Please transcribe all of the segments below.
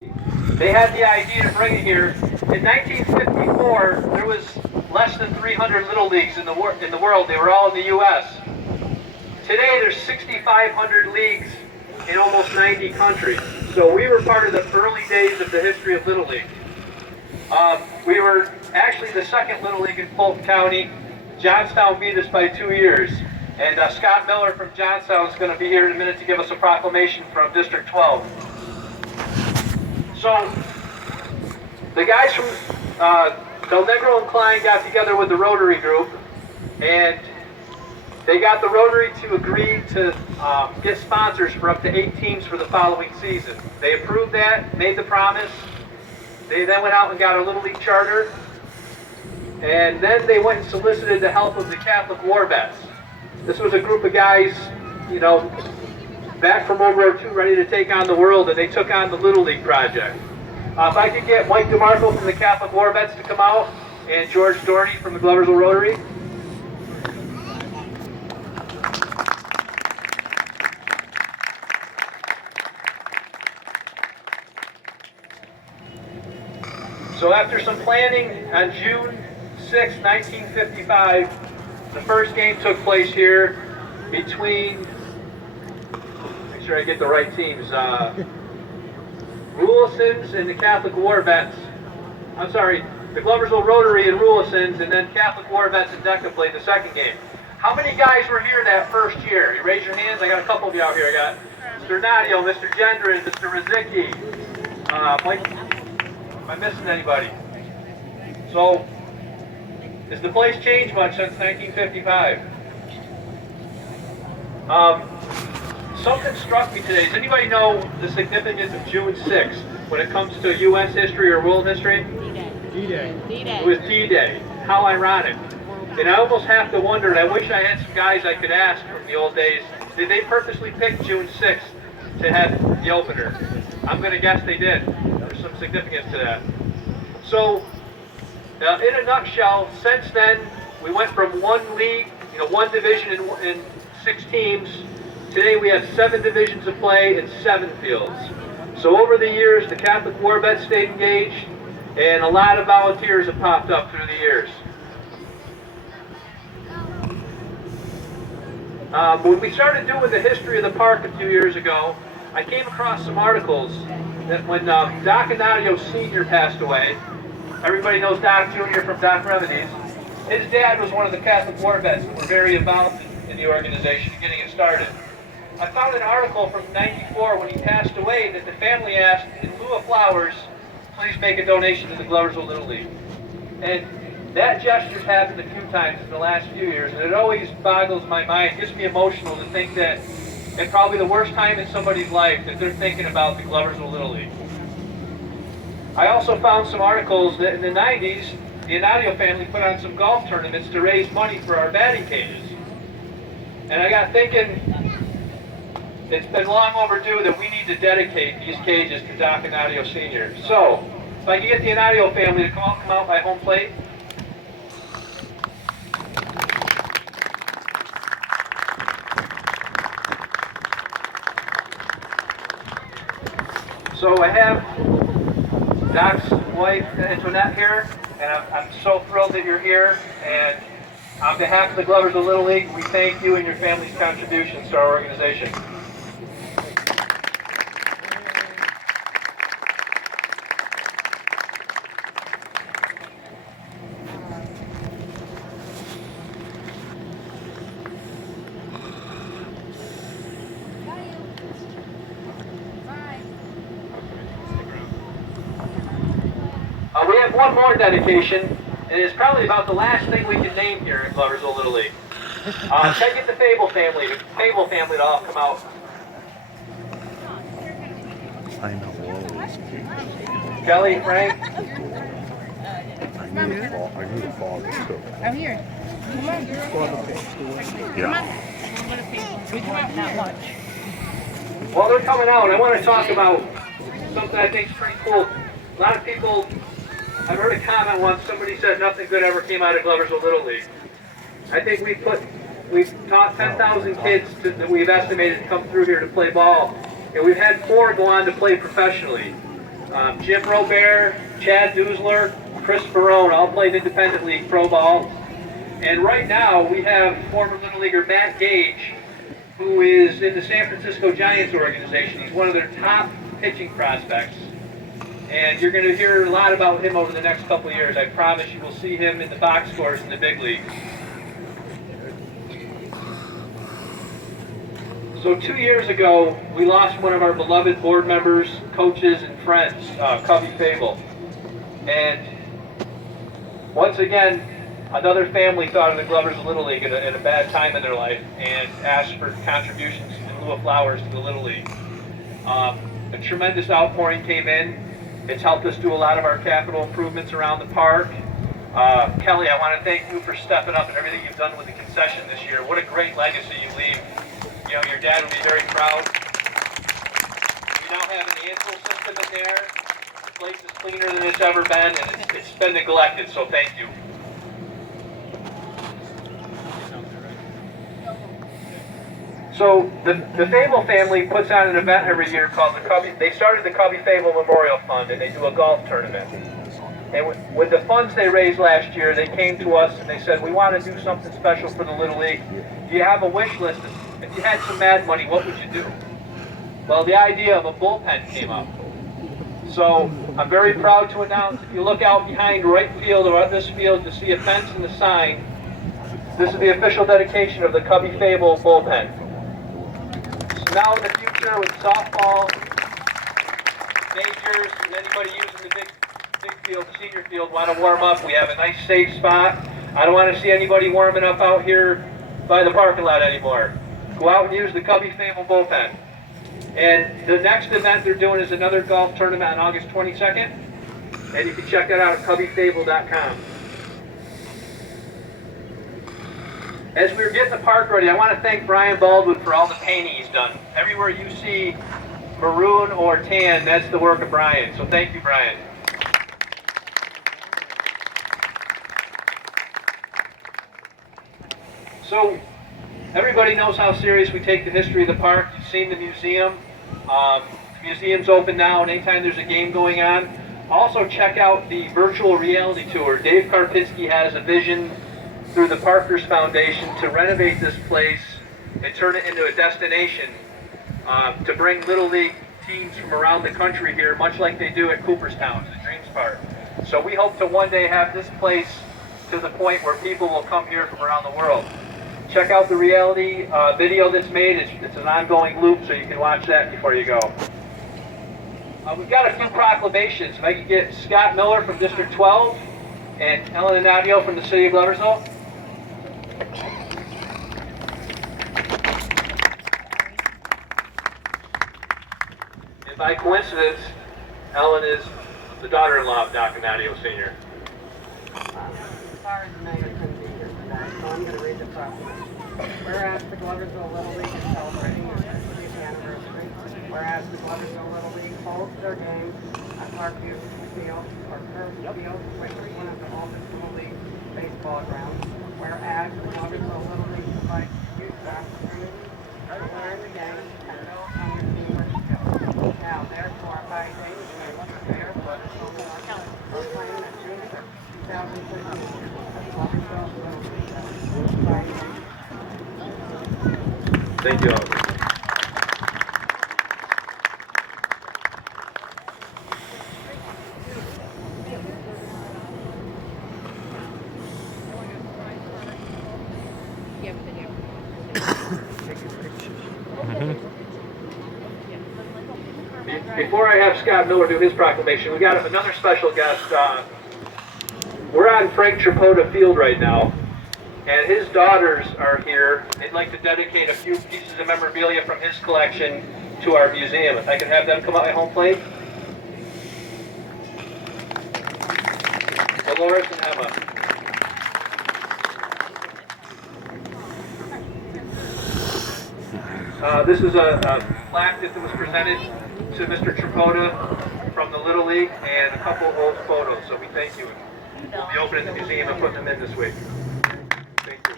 They had the idea to bring it here. In 1954, there was less than 300 Little Leagues in the world. They were all in the U.S. Today, there's 6,500 leagues in almost 90 countries. So we were part of the early days of the history of Little League. We were actually the second Little League in Fulton County. Johnstown beat us by 2 years. And Scott Miller from Johnstown is going to be here in a minute to give us a proclamation from District 12. So, the guys from Del Negro and Klein got together with the Rotary group, and they got the Rotary to agree to get sponsors for up to 8 teams for the following season. They approved that, made the promise. They then went out and got a Little League charter, and then they went and solicited the help of the Catholic War Vets. This was a group of guys, you know, back from World War II, ready to take on the world, and they took on the Little League project. If I could get Mike DeMarco from the Catholic War Vets to come out, and George Doherty from the Gloversville Rotary. So after some planning, on June 6, 1955, the first game took place here between, make sure I get the right teams, Rulisons and the Catholic War Vets. I'm sorry, the Gloversville Rotary and Rulisons, and then Catholic War Vets and DECA played the second game. How many guys were here that first year? You raise your hands. I got a couple of you out here. I got Mr. Anadio, Mr. Gendron, Mr. Rizicki. Mike, am I missing anybody? So, has the place changed much since 1955? Something struck me today. Does anybody know the significance of June 6th when it comes to U.S. history or world history? D-Day. It was D-Day. How ironic. And I almost have to wonder, and I wish I had some guys I could ask from the old days, did they purposely pick June 6th to have the opener? I'm going to guess they did. There's some significance to that. So, in a nutshell, since then, we went from one league, one division in 6 teams. Today we have 7 divisions of play and 7 fields. So over the years, the Catholic War Vets stayed engaged, and a lot of volunteers have popped up through the years. When we started doing the history of the park a few years ago, I came across some articles that when Doc Anadio Sr. passed away, everybody knows Doc Jr. from Doc Remedies, his dad was one of the Catholic War Vets who were very involved in the organization and getting it started. I found an article from '94 when he passed away that the family asked, in lieu of flowers, please make a donation to the Gloversville Little League. And that gesture's happened a few times in the last few years, and it always boggles my mind. It gets me emotional to think that at probably the worst time in somebody's life that they're thinking about the Gloversville Little League. I also found some articles that in the 90s, the Anadio family put on some golf tournaments to raise money for our batting cages. And I got thinking, it's been long overdue that we need to dedicate these cages to Doc Anadio Sr. So, if I can get the Anadio family to come out by home plate. So I have Doc's wife, Antoinette, here, and I'm so thrilled that you're here. And on behalf of the Gloversville Little League, we thank you and your family's contributions to our organization. We have one more dedication, and it's probably about the last thing we can name here at Gloversville Little League. Can I get the Faville family to all come out? I know. Kelly, Frank? I need a fog too. I'm here. Come on. Yeah. We come out that much. While they're coming out, I want to talk about something I think is pretty cool. A lot of people, I've heard a comment once, somebody said nothing good ever came out of Gloversville Little League. I think we've taught 10,000 kids that we've estimated to come through here to play ball, and we've had 4 go on to play professionally. Jim Robert, Chad Duzler, Chris Barone, all played independent league pro ball. And right now we have former Little Leaguer Matt Gage, who is in the San Francisco Giants organization. He's one of their top pitching prospects. And you're going to hear a lot about him over the next couple of years. I promise you will see him in the box scores in the big leagues. So 2 years ago, we lost one of our beloved board members, coaches, and friends, Cubby Faville. And once again, another family thought of the Gloversville Little League at a bad time in their life and asked for contributions in lieu of flowers to the Little League. A tremendous outpouring came in. It's helped us do a lot of our capital improvements around the park. Kelly, I want to thank you for stepping up and everything you've done with the concession this year. What a great legacy you leave. You know, your dad would be very proud. We now have an ansel system in there. The place is cleaner than it's ever been, and it's been neglected, so thank you. So the Faville family puts on an event every year called the Cubby. They started the Cubby Faville Memorial Fund, and they do a golf tournament. And with the funds they raised last year, they came to us and they said, we want to do something special for the Little League. Do you have a wish list? If you had some mad money, what would you do? Well, the idea of a bullpen came up. So I'm very proud to announce, if you look out behind right field or on this field to see a fence and a sign, this is the official dedication of the Cubby Faville bullpen. So now in the future with softball, majors, and anybody using the big field, the senior field, want to warm up, we have a nice safe spot. I don't want to see anybody warming up out here by the parking lot anymore. Go out and use the Cubby Faville bullpen. And the next event they're doing is another golf tournament on August 22nd. And you can check that out at cubbyfaville.com. As we were getting the park ready, I want to thank Brian Baldwin for all the painting he's done. Everywhere you see maroon or tan, that's the work of Brian. So thank you, Brian. So everybody knows how serious we take the history of the park. You've seen the museum. The museum's open now, and anytime there's a game going on. Also check out the virtual reality tour. Dave Karpinski has a vision through the Parkhurst Foundation to renovate this place and turn it into a destination to bring Little League teams from around the country here, much like they do at Cooperstown, the Dreams Park. So we hope to one day have this place to the point where people will come here from around the world. Check out the reality video that's made. It's an ongoing loop, so you can watch that before you go. We've got a few proclamations. If I could get Scott Miller from District 12 and Ellen Anadio from the City of Gloversville. And by coincidence, Ellen is the daughter-in-law of Doc Anadio Sr. As far as the mayor couldn't be here tonight, so I'm going to read the proclamation. Whereas the Gloversville Little League is celebrating their 50th anniversary, whereas the Gloversville Little League holds their games at Parkhurst Field, which is one of the oldest Little League baseball grounds, whereas the Gloversville Little League provides youth opportunities to learn the game and build on your teamwork skills. Now, therefore, by James Mayor, proclaim that June 2015 the Gloversville Little League by Thank you all. Before I have Scott Miller do his proclamation, we got another special guest. We're on Frank Tripota Field right now, and his daughters are here. They'd like to dedicate a few pieces of memorabilia from his collection to our museum. If I could have them come out my home plate. Dolores and Emma. This is a plaque that was presented to Mr. Tripota from the Little League and a couple old photos, so we thank you. We'll be opening the museum and putting them in this week. Thank you.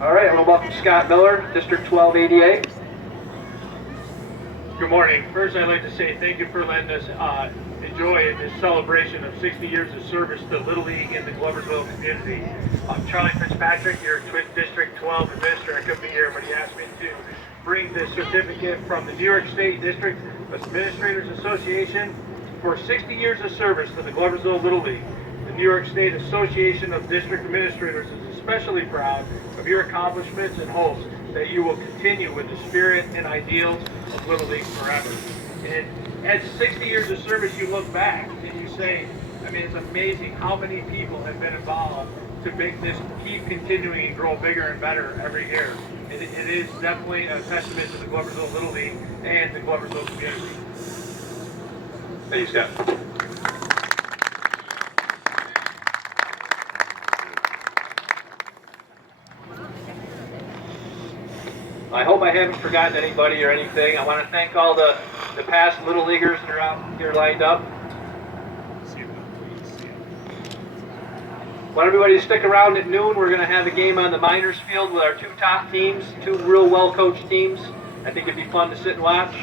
All right, I want to welcome Scott Miller, District 12 ADA. Good morning. First, I'd like to say thank you for letting us enjoy this celebration of 60 years of service to Little League in the Gloversville community. I'm Charlie Fitzpatrick, your Twin District 12 administrator. I couldn't be here, but he asked me to bring this certificate from the New York State District Administrators Association for 60 years of service to the Gloversville Little League. The New York State Association of District Administrators is especially proud of your accomplishments and hopes that you will continue with the spirit and ideals of Little League forever. And at 60 years of service, you look back and you say, I mean, it's amazing how many people have been involved to make this keep continuing and grow bigger and better every year. It is definitely a testament to the Gloversville Little League and the Gloversville community. Thank you, Scott. I hope I haven't forgotten anybody or anything. I want to thank all the past Little Leaguers that are out here lined up. I want everybody to stick around at noon. We're going to have a game on the minors field with our two top teams, two real well-coached teams. I think it'd be fun to sit and watch.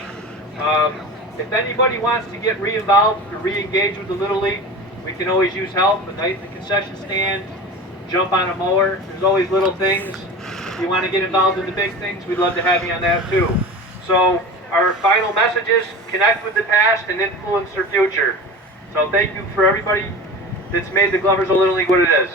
If anybody wants to get re-involved or re-engage with the Little League, we can always use help. A night in the concession stand, jump on a mower. There's always little things. If you want to get involved in the big things, we'd love to have you on that too. So our final message is connect with the past and influence their future. So thank you for everybody that's made the Gloversville Little League what it is.